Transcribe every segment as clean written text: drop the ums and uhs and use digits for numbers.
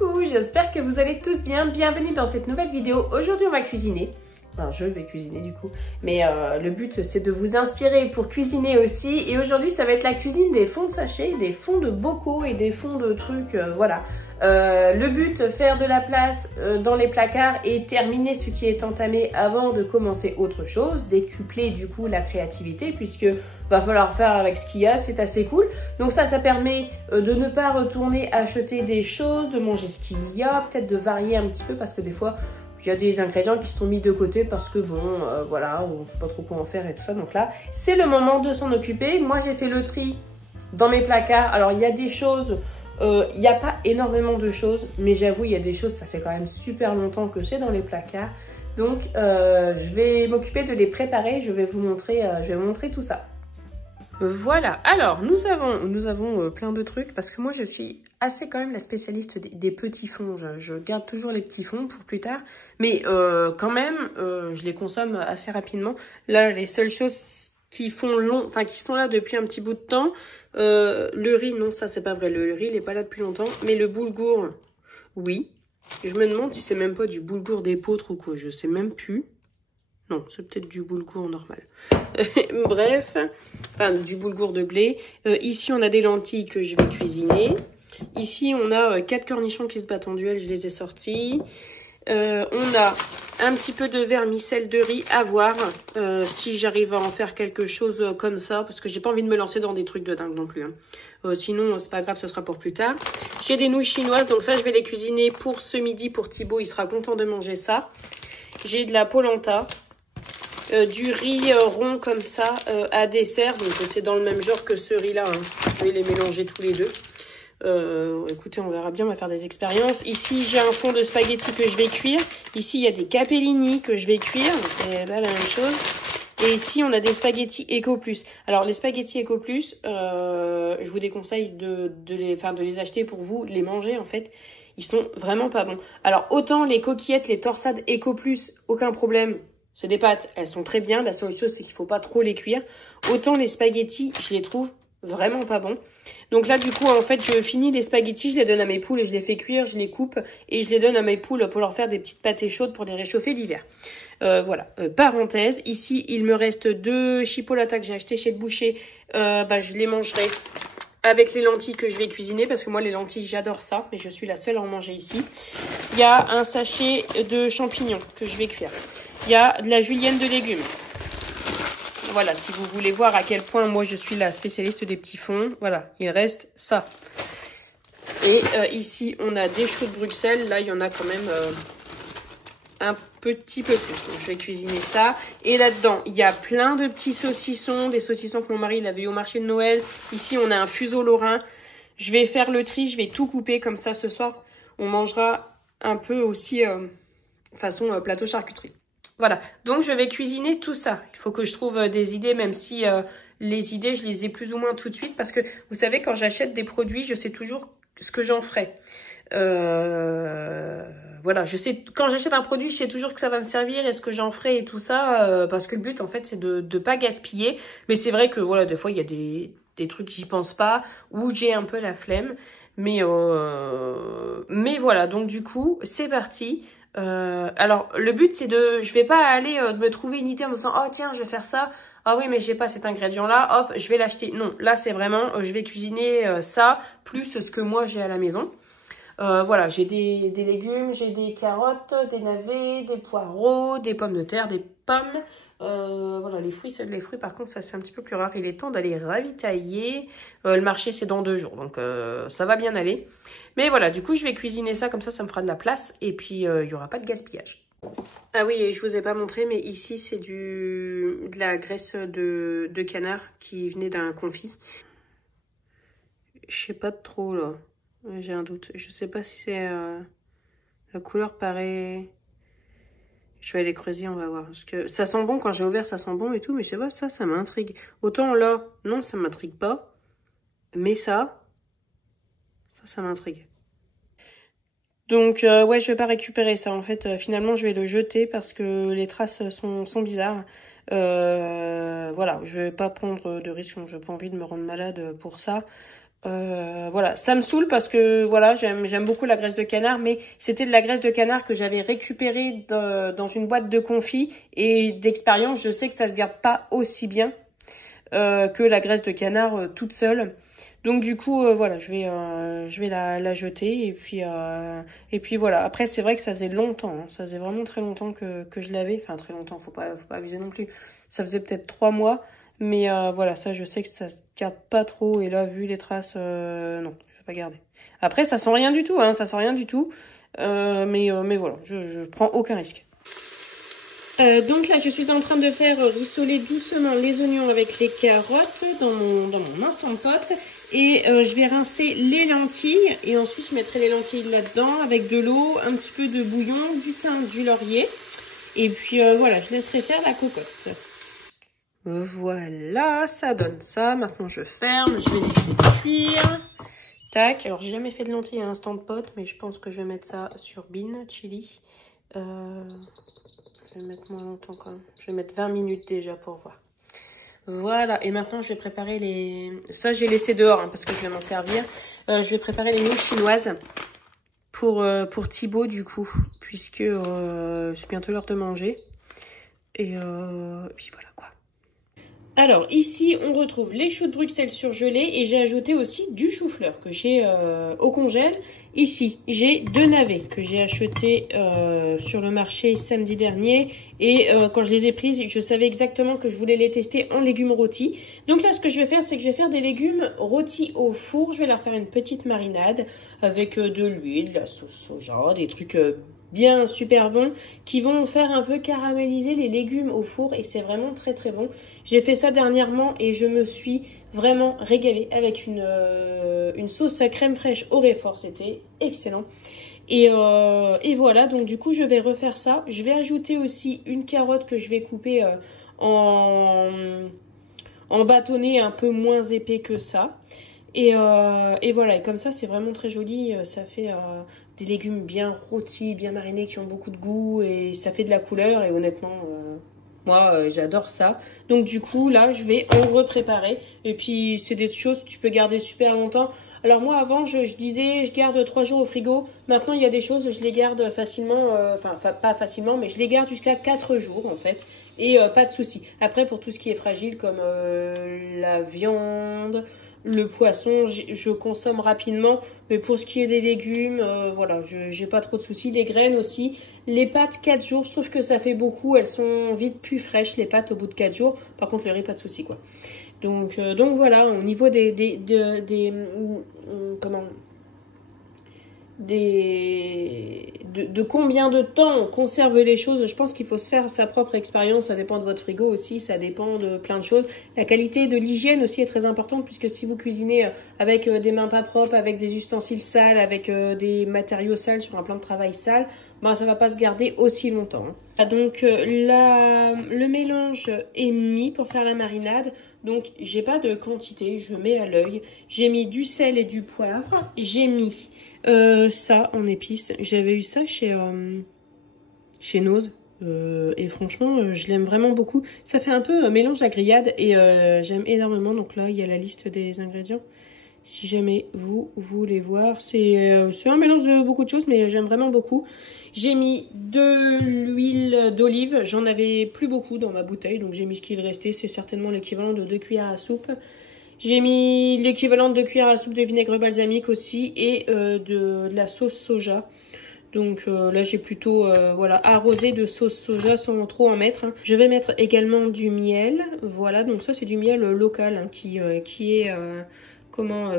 Coucou, j'espère que vous allez tous bien. Bienvenue dans cette nouvelle vidéo. Aujourd'hui, on va cuisiner. Enfin, je vais cuisiner du coup. Mais le but, c'est de vous inspirer pour cuisiner aussi. Et aujourd'hui, ça va être la cuisine des fonds de sachets, des fonds de bocaux et des fonds de trucs. Voilà. Le but, faire de la place dans les placards et terminer ce qui est entamé avant de commencer autre chose. Décupler du coup la créativité puisque va falloir faire avec ce qu'il y a, c'est assez cool. Donc ça permet de ne pas retourner acheter des choses, de manger ce qu'il y a, peut-être de varier un petit peu parce que des fois, il y a des ingrédients qui sont mis de côté parce que bon, voilà, on ne sait pas trop quoi en faire et tout ça. Donc là, c'est le moment de s'en occuper. Moi, j'ai fait le tri dans mes placards. Alors, il y a des choses, il n'y a pas énormément de choses, mais j'avoue, il y a des choses, ça fait quand même super longtemps que c'est dans les placards. Donc, je vais m'occuper de les préparer. Je vais vous montrer tout ça. Voilà, alors nous avons plein de trucs parce que moi je suis assez quand même la spécialiste des petits fonds. Je garde toujours les petits fonds pour plus tard, mais quand même je les consomme assez rapidement. Là, les seules choses qui font long, enfin qui sont là depuis un petit bout de temps, le riz, non, ça c'est pas vrai, le riz il est pas là depuis longtemps, mais le boulgour, oui. Je me demande si c'est même pas du boulgour d'épeautre ou quoi, je sais même plus. Non, c'est peut-être du boulgour normal. Bref, enfin du boulgour de blé. Ici, on a des lentilles que je vais cuisiner. Ici, on a 4 cornichons qui se battent en duel, je les ai sortis. On a un petit peu de vermicelle de riz à voir si j'arrive à en faire quelque chose comme ça, parce que j'ai pas envie de me lancer dans des trucs de dingue non plus. Hein. Sinon, c'est pas grave, ce sera pour plus tard. J'ai des nouilles chinoises, donc ça, je vais les cuisiner pour ce midi pour Thibaut, il sera content de manger ça. J'ai de la polenta. Du riz rond comme ça à dessert, donc c'est dans le même genre que ce riz là, hein. Je vais les mélanger tous les deux. Écoutez, on verra bien, on va faire des expériences. Ici j'ai un fond de spaghettis que je vais cuire. Ici il y a des capellini que je vais cuire, c'est là la même chose. Et ici on a des spaghettis Eco Plus. Alors les spaghettis Eco Plus, je vous déconseille de les acheter pour vous, les manger en fait. Ils sont vraiment pas bons. Alors autant les coquillettes, les torsades Eco Plus, aucun problème. C'est des pâtes, elles sont très bien. La seule chose, c'est qu'il faut pas trop les cuire. Autant les spaghettis, je les trouve vraiment pas bons. Donc là, du coup, en fait, je finis les spaghettis, je les donne à mes poules et je les fais cuire, je les coupe et je les donne à mes poules pour leur faire des petites pâtées chaudes pour les réchauffer l'hiver. Voilà, parenthèse. Ici, il me reste 2 chipolatas que j'ai acheté chez le boucher. Je les mangerai avec les lentilles que je vais cuisiner parce que moi, les lentilles, j'adore ça. Mais je suis la seule à en manger ici. Il y a un sachet de champignons que je vais cuire. Il y a de la julienne de légumes. Voilà, si vous voulez voir à quel point moi je suis la spécialiste des petits fonds. Voilà, il reste ça. Et ici, on a des choux de Bruxelles. Là, il y en a quand même un petit peu plus. Donc, je vais cuisiner ça. Et là-dedans, il y a plein de petits saucissons. Des saucissons que mon mari il avait eu au marché de Noël. Ici, on a un fuseau lorrain. Je vais faire le tri. Je vais tout couper comme ça ce soir. On mangera un peu aussi façon plateau charcuterie. Voilà, donc je vais cuisiner tout ça. Il faut que je trouve des idées, même si les idées, je les ai plus ou moins tout de suite. Parce que, vous savez, quand j'achète des produits, je sais toujours ce que j'en ferai. Voilà, je sais, quand j'achète un produit, je sais toujours que ça va me servir et ce que j'en ferai et tout ça. Parce que le but, en fait, c'est de ne pas gaspiller. Mais c'est vrai que, voilà, des fois, il y a des trucs que j'y pense pas, ou j'ai un peu la flemme. Mais voilà, donc du coup, c'est parti. Alors le but c'est je vais pas aller me trouver une idée en me disant oh tiens je vais faire ça, ah oui mais j'ai pas cet ingrédient là, hop je vais l'acheter. Non, là c'est vraiment je vais cuisiner ça plus ce que moi j'ai à la maison. Voilà, j'ai des légumes, j'ai des carottes, des navets, des poireaux, des pommes de terre, des pommes. Voilà, les fruits par contre ça se fait un petit peu plus rare. Il est temps d'aller ravitailler. Le marché c'est dans 2 jours, donc ça va bien aller. Mais voilà, du coup je vais cuisiner ça comme ça me fera de la place et puis il n'y aura pas de gaspillage. Ah oui, et je vous ai pas montré, mais ici c'est de la graisse de canard qui venait d'un confit. Je sais pas trop là, j'ai un doute. Je sais pas si c'est la couleur paraît. Je vais aller creuser, on va voir. Parce que ça sent bon, quand j'ai ouvert, ça sent bon et tout. Mais je sais pas, ça m'intrigue. Autant là, non, ça m'intrigue pas. Mais ça m'intrigue. Donc, ouais, je vais pas récupérer ça. En fait, finalement, je vais le jeter parce que les traces sont bizarres. Voilà, je vais pas prendre de risque. J'ai pas envie de me rendre malade pour ça. Voilà, ça me saoule parce que voilà, j'aime beaucoup la graisse de canard, mais c'était de la graisse de canard que j'avais récupérée dans une boîte de confit, et d'expérience, je sais que ça se garde pas aussi bien que la graisse de canard toute seule. Donc du coup, voilà, je vais la jeter, et puis voilà. Après, c'est vrai que ça faisait longtemps, hein, ça faisait vraiment très longtemps que je l'avais, enfin très longtemps, faut pas abuser non plus. Ça faisait peut-être 3 mois. Mais voilà, ça, je sais que ça se garde pas trop. Et là, vu les traces, non, je vais pas garder. Après, ça sent rien du tout, hein, ça sent rien du tout. Mais voilà, je prends aucun risque. Donc là, je suis en train de faire rissoler doucement les oignons avec les carottes dans mon Instant Pot. Et je vais rincer les lentilles. Et ensuite, je mettrai les lentilles là-dedans avec de l'eau, un petit peu de bouillon, du thym, du laurier. Et puis voilà, je laisserai faire la cocotte. Voilà, ça donne ça. Maintenant, je ferme. Je vais laisser cuire. Tac. Alors, j'ai jamais fait de lentilles à Instant Pot, mais je pense que je vais mettre ça sur bean chili. Je vais mettre moins longtemps quand même. Je vais mettre 20 minutes déjà pour voir. Voilà. Et maintenant, je vais préparer les... Ça, j'ai laissé dehors hein, parce que je vais m'en servir. Je vais préparer les nouilles chinoises pour Thibaut, du coup, puisque c'est bientôt l'heure de manger. Et puis voilà quoi. Alors ici on retrouve les choux de Bruxelles surgelés et j'ai ajouté aussi du chou-fleur que j'ai au congèle. Ici j'ai 2 navets que j'ai achetés sur le marché samedi dernier et quand je les ai prises je savais exactement que je voulais les tester en légumes rôtis. Donc là ce que je vais faire c'est que je vais faire des légumes rôtis au four. Je vais leur faire une petite marinade avec de l'huile, de la sauce soja, des trucs bien super bons qui vont faire un peu caraméliser les légumes au four et c'est vraiment très très bon. J'ai fait ça dernièrement et je me suis vraiment régalée avec une sauce à crème fraîche au réfort, c'était excellent. Et voilà, donc du coup je vais refaire ça. Je vais ajouter aussi une carotte que je vais couper en bâtonnet un peu moins épais que ça. Et voilà, et comme ça c'est vraiment très joli, ça fait des légumes bien rôtis, bien marinés qui ont beaucoup de goût et ça fait de la couleur et honnêtement moi j'adore ça. Donc du coup là je vais en repréparer et puis c'est des choses que tu peux garder super longtemps. Alors moi avant je disais je garde 3 jours au frigo, maintenant il y a des choses je les garde facilement, enfin pas facilement mais je les garde jusqu'à 4 jours en fait et pas de souci. Après pour tout ce qui est fragile comme la viande, le poisson, je consomme rapidement, mais pour ce qui est des légumes, voilà, j'ai pas trop de soucis. Les graines aussi, les pâtes 4 jours, sauf que ça fait beaucoup, elles sont vite plus fraîches les pâtes au bout de 4 jours. Par contre le riz, pas de soucis quoi. Donc voilà, au niveau de combien de temps on conserve les choses, je pense qu'il faut se faire sa propre expérience, ça dépend de votre frigo aussi, ça dépend de plein de choses. La qualité de l'hygiène aussi est très importante puisque si vous cuisinez avec des mains pas propres, avec des ustensiles sales, avec des matériaux sales sur un plan de travail sale, ben ça va pas se garder aussi longtemps. Donc le mélange est mis pour faire la marinade. Donc j'ai pas de quantité, je mets à l'œil. J'ai mis du sel et du poivre. J'ai mis ça en épices. J'avais eu ça chez Noz. Et franchement, je l'aime vraiment beaucoup. Ça fait un peu mélange à grillade et j'aime énormément. Donc là, il y a la liste des ingrédients. Si jamais vous voulez voir, c'est un mélange de beaucoup de choses, mais j'aime vraiment beaucoup. J'ai mis de l'huile d'olive. J'en avais plus beaucoup dans ma bouteille, donc j'ai mis ce qu'il restait. C'est certainement l'équivalent de 2 cuillères à soupe. J'ai mis l'équivalent de 2 cuillères à soupe de vinaigre balsamique aussi et de la sauce soja. Donc là j'ai plutôt voilà, arrosé de sauce soja sans trop en mettre. Hein. Je vais mettre également du miel. Voilà, donc ça c'est du miel local hein, qui est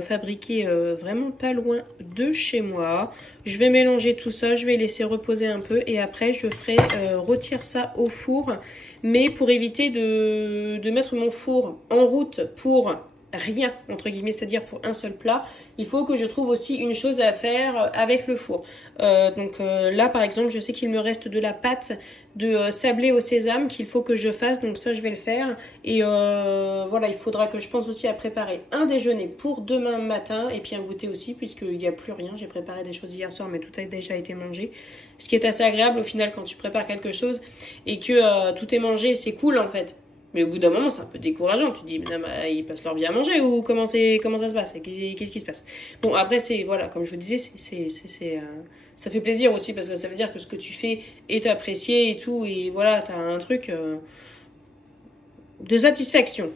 fabriqué vraiment pas loin de chez moi. Je vais mélanger tout ça, je vais laisser reposer un peu et après je ferai rôtir ça au four. Mais pour éviter de mettre mon four en route pour rien, entre guillemets, c'est-à-dire pour un seul plat, il faut que je trouve aussi une chose à faire avec le four. Donc là, par exemple, je sais qu'il me reste de la pâte de sablé au sésame qu'il faut que je fasse, donc ça, je vais le faire. Et voilà, il faudra que je pense aussi à préparer un déjeuner pour demain matin et puis un goûter aussi, puisqu'il n'y a plus rien. J'ai préparé des choses hier soir, mais tout a déjà été mangé. Ce qui est assez agréable au final quand tu prépares quelque chose et que tout est mangé, c'est cool en fait. Mais au bout d'un moment, c'est un peu décourageant. Tu te dis, madame, ils passent leur vie à manger ou comment ça se passe? Qu'est-ce qui se passe? Bon, après, voilà, comme je vous disais, ça fait plaisir aussi parce que ça veut dire que ce que tu fais est apprécié et tout. Et voilà, t'as un truc de satisfaction.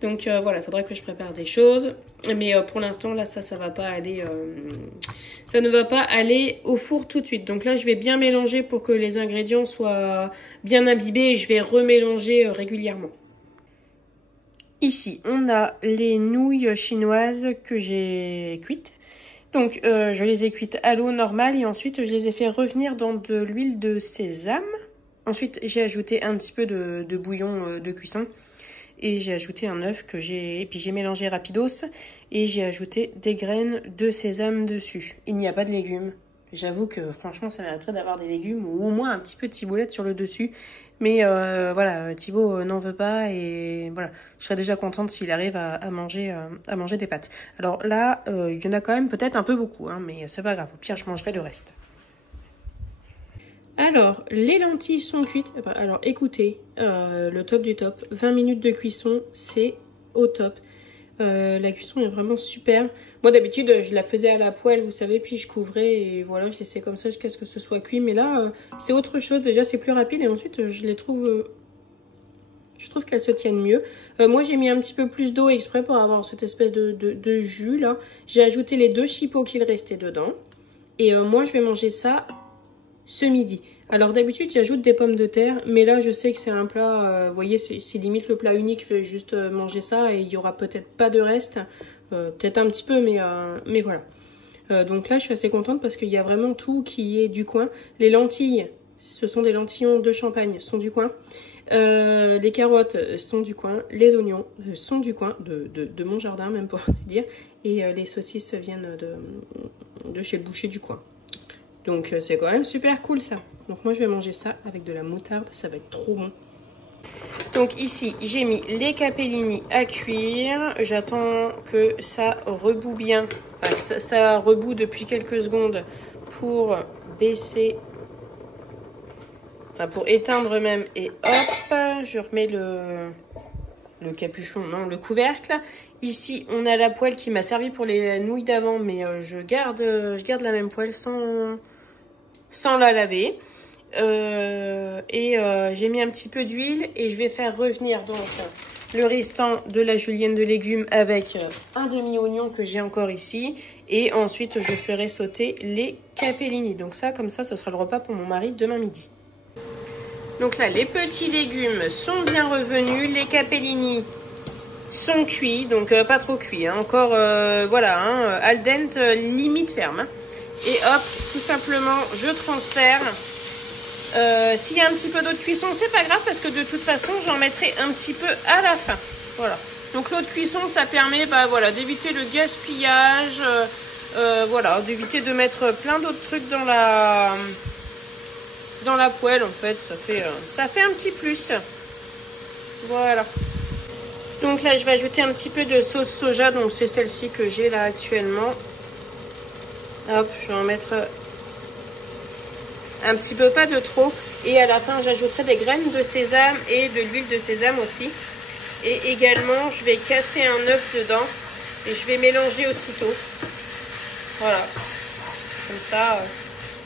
Donc voilà, il faudrait que je prépare des choses. Mais pour l'instant, là, ça va pas aller... ça ne va pas aller au four tout de suite. Donc là, je vais bien mélanger pour que les ingrédients soient bien imbibés. Et je vais remélanger régulièrement. Ici, on a les nouilles chinoises que j'ai cuites. Donc, je les ai cuites à l'eau normale et ensuite, je les ai fait revenir dans de l'huile de sésame. Ensuite, j'ai ajouté un petit peu de bouillon de cuisson. Et j'ai ajouté un œuf et puis j'ai mélangé rapidos et j'ai ajouté des graines de sésame dessus. Il n'y a pas de légumes. J'avoue que franchement ça mériterait d'avoir des légumes ou au moins un petit peu de ciboulette sur le dessus. Mais voilà, Thibaut n'en veut pas et voilà, je serais déjà contente s'il arrive à manger des pâtes. Alors là, il y en a quand même peut-être un peu beaucoup, hein, mais c'est pas grave, au pire je mangerai le reste. Alors, les lentilles sont cuites. Alors, écoutez, le top du top. 20 minutes de cuisson, c'est au top. La cuisson est vraiment super. Moi, d'habitude, je la faisais à la poêle, vous savez, puis je couvrais et voilà, je laissais comme ça jusqu'à ce que ce soit cuit. Mais là, c'est autre chose. Déjà, c'est plus rapide et ensuite, je trouve qu'elles se tiennent mieux. Moi, j'ai mis un petit peu plus d'eau exprès pour avoir cette espèce de jus, là. J'ai ajouté les 2 chipots qu'il restait dedans. Et moi, je vais manger ça ce midi. Alors d'habitude j'ajoute des pommes de terre, mais là je sais que c'est un plat, vous voyez c'est limite le plat unique, je vais juste manger ça et il y aura peut-être pas de reste, peut-être un petit peu mais voilà. Donc là je suis assez contente parce qu'il y a vraiment tout qui est du coin. Les lentilles, ce sont des lentillons de Champagne, sont du coin. Les carottes sont du coin, les oignons sont du coin, de mon jardin même pour te dire, et les saucisses viennent de chez le boucher du coin. Donc c'est quand même super cool ça. Donc moi je vais manger ça avec de la moutarde, ça va être trop bon. Donc ici j'ai mis les capellini à cuire. J'attends que ça reboue bien. Enfin, ça reboue depuis quelques secondes pour baisser. Enfin, pour éteindre même. Et hop, je remets le capuchon, non, le couvercle. Ici on a la poêle qui m'a servi pour les nouilles d'avant, mais je garde la même poêle sans la laver. J'ai mis un petit peu d'huile et je vais faire revenir donc le restant de la julienne de légumes avec un demi-oignon que j'ai encore ici. Et ensuite je ferai sauter les capellini. Donc ça, comme ça, ce sera le repas pour mon mari demain midi. Donc là, les petits légumes sont bien revenus. Les capellini sont cuits, donc pas trop cuits. Hein. Encore, voilà, hein, al dente, limite ferme. Hein. Et hop, tout simplement, je transfère. S'il y a un petit peu d'eau de cuisson, c'est pas grave parce que de toute façon, j'en mettrai un petit peu à la fin. Voilà. Donc l'eau de cuisson, ça permet voilà, d'éviter le gaspillage, voilà, d'éviter de mettre plein d'autres trucs dans la poêle en fait. Ça fait un petit plus. Voilà. Donc là, je vais ajouter un petit peu de sauce soja. Donc c'est celle-ci que j'ai là actuellement. Hop, je vais en mettre un petit peu, pas de trop. Et à la fin, j'ajouterai des graines de sésame et de l'huile de sésame aussi. Et également, je vais casser un œuf dedans et je vais mélanger aussitôt. Voilà. Comme ça,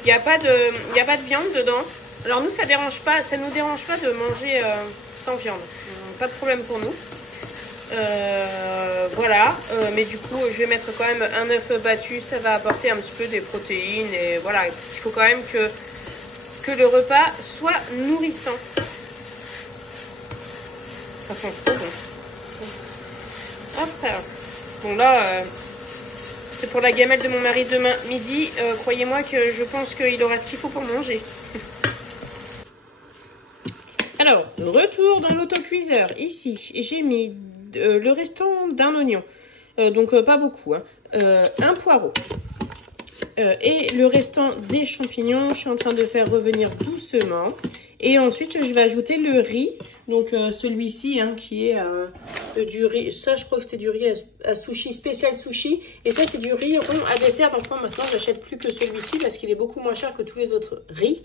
il n'y a pas de viande dedans. Alors nous, ça nous dérange pas de manger sans viande. Pas de problème pour nous. Voilà, mais du coup je vais mettre quand même un œuf battu, ça va apporter un petit peu des protéines et voilà, parce qu'il faut quand même que le repas soit nourrissant. Ça sent trop bon. Hop. Bon là, c'est pour la gamelle de mon mari demain midi. Croyez-moi que je pense qu'il aura ce qu'il faut pour manger. Alors, retour dans l'autocuiseur. Ici, j'ai mis le restant d'un oignon. Donc, pas beaucoup. Hein. Un poireau. Et le restant des champignons. Je suis en train de faire revenir doucement. Et ensuite, je vais ajouter le riz. Donc, celui-ci, hein, qui est du riz. Ça, je crois que c'était du riz à sushi, spécial sushi. Et ça, c'est du riz rond à dessert. Donc, moi, maintenant, j'achète plus que celui-ci parce qu'il est beaucoup moins cher que tous les autres riz.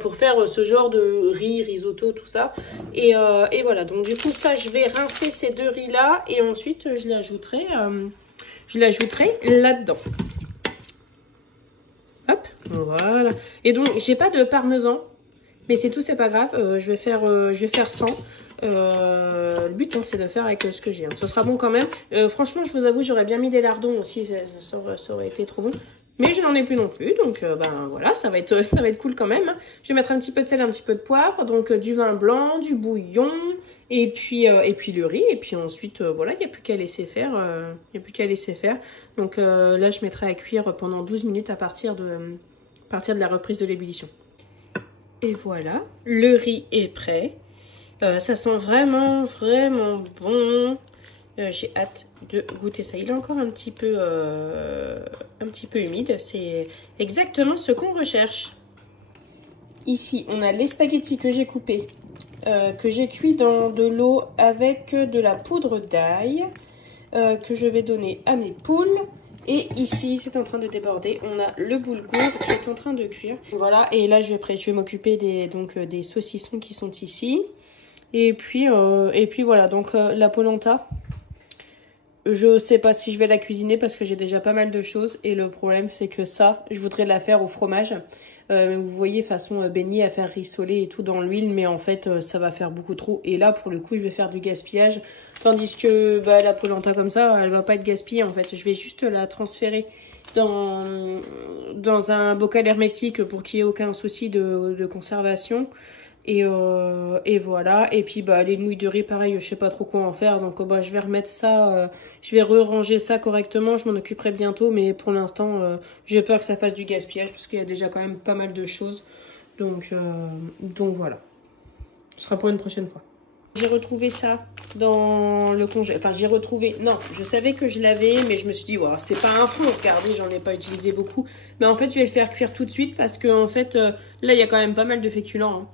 Pour faire ce genre de riz, risotto, tout ça. Et voilà. Donc, du coup, ça, je vais rincer ces deux riz-là. Et ensuite, je l'ajouterai là-dedans. Hop, voilà. Et donc, j'ai pas de parmesan. Mais c'est tout, c'est pas grave. Je vais faire sans. Le but, hein, c'est de faire avec ce que j'ai. Hein. Ce sera bon quand même. Franchement, je vous avoue, j'aurais bien mis des lardons aussi. Ça aurait été trop bon. Mais je n'en ai plus non plus. Donc, ben voilà, ça va être cool quand même. Hein. Je vais mettre un petit peu de sel, un petit peu de poivre. Donc, du vin blanc, du bouillon. Et puis le riz. Et puis ensuite, voilà, il n'y a plus qu'à laisser faire. Donc, là, je mettrai à cuire pendant 12 minutes à partir de la reprise de l'ébullition. Et voilà, le riz est prêt. Ça sent vraiment, vraiment bon. J'ai hâte de goûter ça. Il est encore un petit peu humide. C'est exactement ce qu'on recherche. Ici, on a les spaghettis que j'ai coupés, que j'ai cuits dans de l'eau avec de la poudre d'ail, que je vais donner à mes poules. Et ici, c'est en train de déborder. On a le boulgour qui est en train de cuire. Voilà, et là, je vais m'occuper des saucissons qui sont ici. Et puis voilà, donc la polenta, je sais pas si je vais la cuisiner parce que j'ai déjà pas mal de choses. Et le problème, c'est que ça, je voudrais la faire au fromage. Vous voyez, façon beignet à faire rissoler et tout dans l'huile. Mais en fait, ça va faire beaucoup trop. Et là, pour le coup, je vais faire du gaspillage. Tandis que la polenta comme ça, elle va pas être gaspillée en fait. Je vais juste la transférer dans un bocal hermétique pour qu'il n'y ait aucun souci de conservation. Et voilà. Et puis les nouilles de riz, pareil, je sais pas trop quoi en faire. Donc je vais remettre ça, je vais ranger ça correctement. Je m'en occuperai bientôt. Mais pour l'instant, j'ai peur que ça fasse du gaspillage parce qu'il y a déjà quand même pas mal de choses. Donc voilà. Ce sera pour une prochaine fois. J'ai retrouvé ça dans le congé. Enfin, j'ai retrouvé... Non, je savais que je l'avais, mais je me suis dit, wow, c'est pas un fond. Regardez, j'en ai pas utilisé beaucoup. Mais en fait, je vais le faire cuire tout de suite parce que, en fait, là, il y a quand même pas mal de féculents. Hein.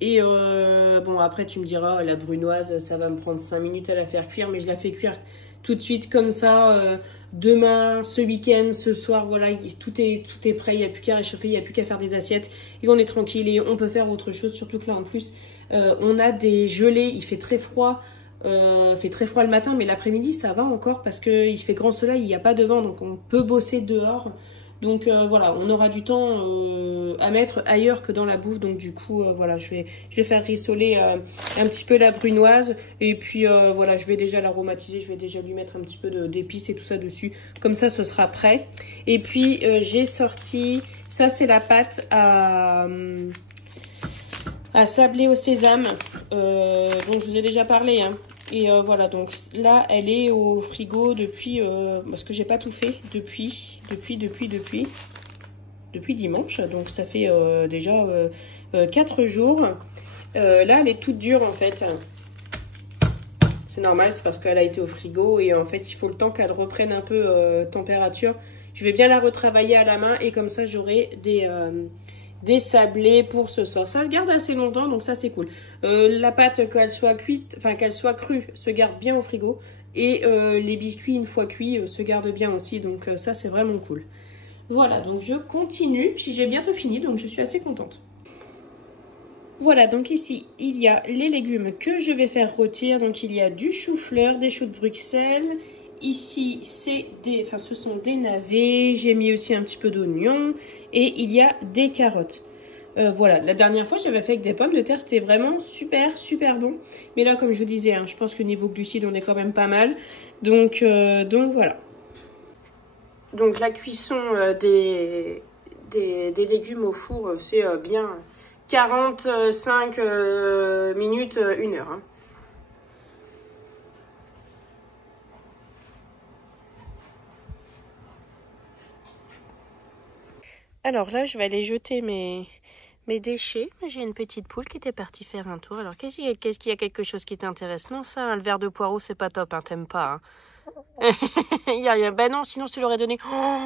Et bon, après, tu me diras, la brunoise, ça va me prendre 5 minutes à la faire cuire, mais je la fais cuire tout de suite comme ça. Demain, ce week-end, ce soir, voilà, tout est prêt. Il n'y a plus qu'à réchauffer, il n'y a plus qu'à faire des assiettes. Et on est tranquille et on peut faire autre chose. Surtout que là, en plus... on a des gelées, il fait très froid le matin, mais l'après-midi ça va encore parce qu'il fait grand soleil, il n'y a pas de vent, donc on peut bosser dehors. Donc voilà, on aura du temps à mettre ailleurs que dans la bouffe. Donc du coup, voilà, je vais faire rissoler un petit peu la brunoise. Et puis voilà, je vais déjà l'aromatiser, je vais déjà lui mettre un petit peu d'épices et tout ça dessus. Comme ça, ce sera prêt. Et puis j'ai sorti, ça c'est la pâte à sablé au sésame, dont je vous ai déjà parlé. Hein. Et voilà, donc là, elle est au frigo depuis, parce que j'ai pas tout fait, depuis dimanche. Donc ça fait déjà 4 jours. Là, elle est toute dure en fait. C'est normal, c'est parce qu'elle a été au frigo et en fait, il faut le temps qu'elle reprenne un peu température. Je vais bien la retravailler à la main et comme ça, j'aurai des sablés pour ce soir. Ça se garde assez longtemps, donc ça c'est cool. La pâte, qu'elle soit cuite, enfin qu'elle soit crue, se garde bien au frigo. Et les biscuits, une fois cuits, se gardent bien aussi. Donc ça c'est vraiment cool. Voilà, donc je continue. Puis j'ai bientôt fini, donc je suis assez contente. Voilà, donc ici, il y a les légumes que je vais faire rôtir. Donc il y a du chou-fleur, des choux de Bruxelles. Ici, ce sont des navets. J'ai mis aussi un petit peu d'oignon. Et il y a des carottes. Voilà, la dernière fois, j'avais fait avec des pommes de terre. C'était vraiment super, super bon. Mais là, comme je vous disais, hein, je pense que niveau glucides, on est quand même pas mal. Donc voilà. Donc la cuisson des légumes au four, c'est bien 45 minutes, 1 heure. Hein. Alors là, je vais aller jeter mes déchets. J'ai une petite poule qui était partie faire un tour. Alors, qu'est-ce qu'il y a quelque chose qui t'intéresse? Non, ça, hein, le verre de poireau, c'est pas top, hein, t'aimes pas. Hein. Il y a rien. Ben non, sinon je te l'aurais donné. Oh,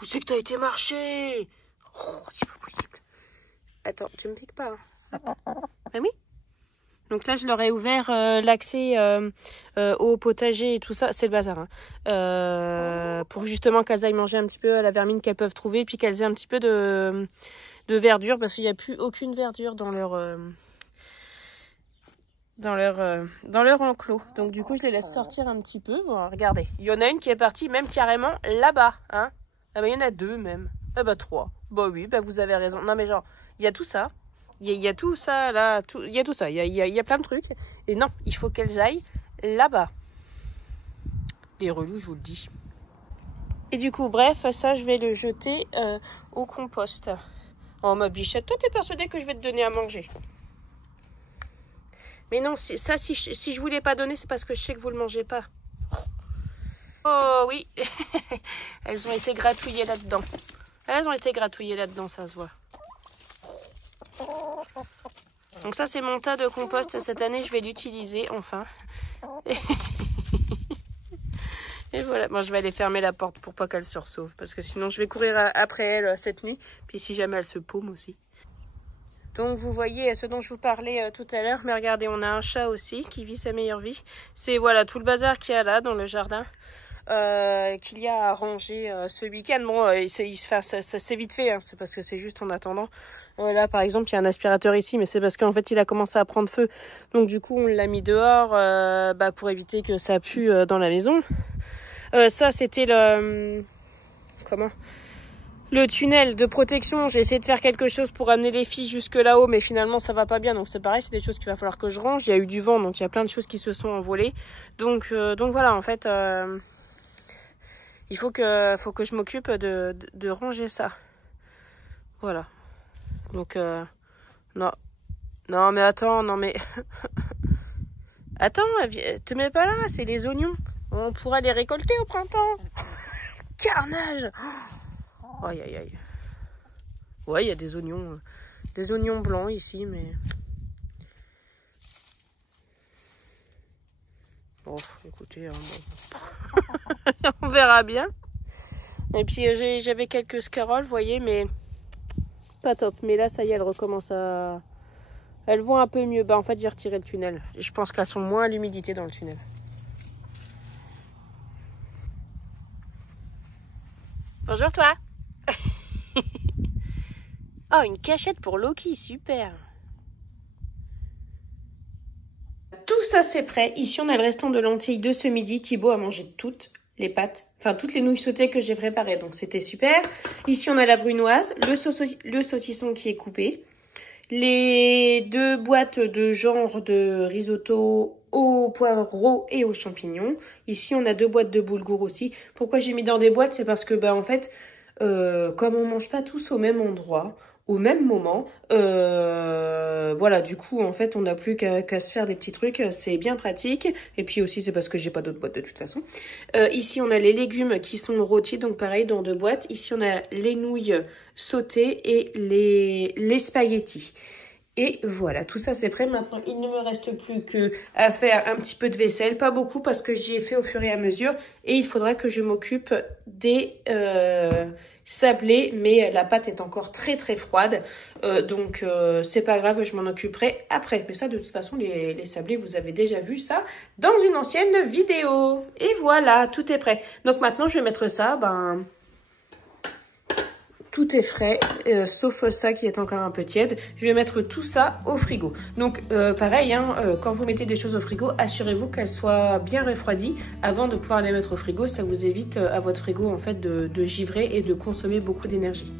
où c'est que t'as été marcher? Oh, c'est pas possible. Attends, tu me piques pas. Hein. Ah oui. Donc là, je leur ai ouvert l'accès au potager et tout ça. C'est le bazar. Hein. Pour justement qu'elles aillent manger un petit peu la vermine qu'elles peuvent trouver. Puis qu'elles aient un petit peu de verdure. Parce qu'il n'y a plus aucune verdure dans leur enclos. Donc du coup, je les laisse sortir un petit peu. Bon, regardez. Il y en a une qui est partie même carrément là-bas. Hein. Ah bah, il y en a 2 même. Ah bah 3. Bah oui, bah vous avez raison. Non mais genre, il y a tout ça. Il y a tout ça là, il y a tout ça, il y a plein de trucs. Et non, il faut qu'elles aillent là-bas. Les relous, je vous le dis. Et du coup, bref, ça, je vais le jeter au compost. Oh, ma bichette, toi, t'es persuadée que je vais te donner à manger. Mais non, ça, si je vous l'ai pas donné, c'est parce que je sais que vous le mangez pas. Oh oui, elles ont été gratouillées là-dedans. Elles ont été gratouillées là-dedans, ça se voit. Donc ça, c'est mon tas de compost. Cette année, je vais l'utiliser, enfin. Et voilà. Bon, je vais aller fermer la porte pour pas qu'elle se ressauve. Parce que sinon, je vais courir après elle cette nuit. Puis si jamais elle se paume aussi. Donc, vous voyez ce dont je vous parlais tout à l'heure. Mais regardez, on a un chat aussi qui vit sa meilleure vie. C'est voilà tout le bazar qu'il y a là dans le jardin. Qu'il y a à ranger ce week-end. Bon, c'est vite fait, hein, c'est parce que c'est juste en attendant. Là, par exemple, il y a un aspirateur ici, mais c'est parce qu'en fait, il a commencé à prendre feu. Donc, du coup, on l'a mis dehors pour éviter que ça pue dans la maison. Ça, c'était le tunnel de protection. J'ai essayé de faire quelque chose pour amener les filles jusque là-haut, mais finalement, ça va pas bien. Donc, c'est pareil, c'est des choses qu'il va falloir que je range. Il y a eu du vent, donc il y a plein de choses qui se sont envolées. Donc voilà, en fait... il faut que je m'occupe de ranger ça. Voilà. Donc, non, mais attends, non, mais... Attends, te mets pas là, c'est les oignons. On pourra les récolter au printemps. Carnage. Aïe, aïe, aïe. Ouais, il y a des oignons blancs ici, mais... Bon, écoutez, hein, bon. On verra bien. Et puis j'avais quelques scaroles, vous voyez, mais pas top. Mais là, ça y est, elles recommencent à... Elles vont un peu mieux. Bah, en fait, j'ai retiré le tunnel. Et je pense qu'elles sont moins à l'humidité dans le tunnel. Bonjour, toi. Oh, une cachette pour Loki, super. Tout ça, c'est prêt. Ici, on a le restant de lentilles de ce midi. Thibaut a mangé toutes les pâtes, enfin toutes les nouilles sautées que j'ai préparées. Donc, c'était super. Ici, on a la brunoise, le saucisson qui est coupé, les 2 boîtes de genre de risotto aux poireaux et aux champignons. Ici, on a 2 boîtes de boulgour aussi. Pourquoi j'ai mis dans des boîtes? C'est parce que, en fait, comme on mange pas tous au même endroit, au même moment, voilà, du coup, en fait, on n'a plus qu'à se faire des petits trucs, c'est bien pratique, et puis aussi, c'est parce que j'ai pas d'autres boîtes de toute façon. Ici, on a les légumes qui sont rôtis, donc pareil, dans 2 boîtes. Ici, on a les nouilles sautées et les spaghettis. Et voilà, tout ça c'est prêt. Maintenant, il ne me reste plus qu'à faire un petit peu de vaisselle. Pas beaucoup parce que j'y ai fait au fur et à mesure. Et il faudra que je m'occupe des sablés. Mais la pâte est encore très très froide. Donc c'est pas grave, je m'en occuperai après. Mais ça, de toute façon, les sablés, vous avez déjà vu ça dans une ancienne vidéo. Et voilà, tout est prêt. Donc maintenant, je vais mettre ça, tout est frais, sauf ça qui est encore un peu tiède. Je vais mettre tout ça au frigo. Donc, pareil, quand vous mettez des choses au frigo, assurez-vous qu'elles soient bien refroidies avant de pouvoir les mettre au frigo. Ça vous évite à votre frigo, en fait, de givrer et de consommer beaucoup d'énergie.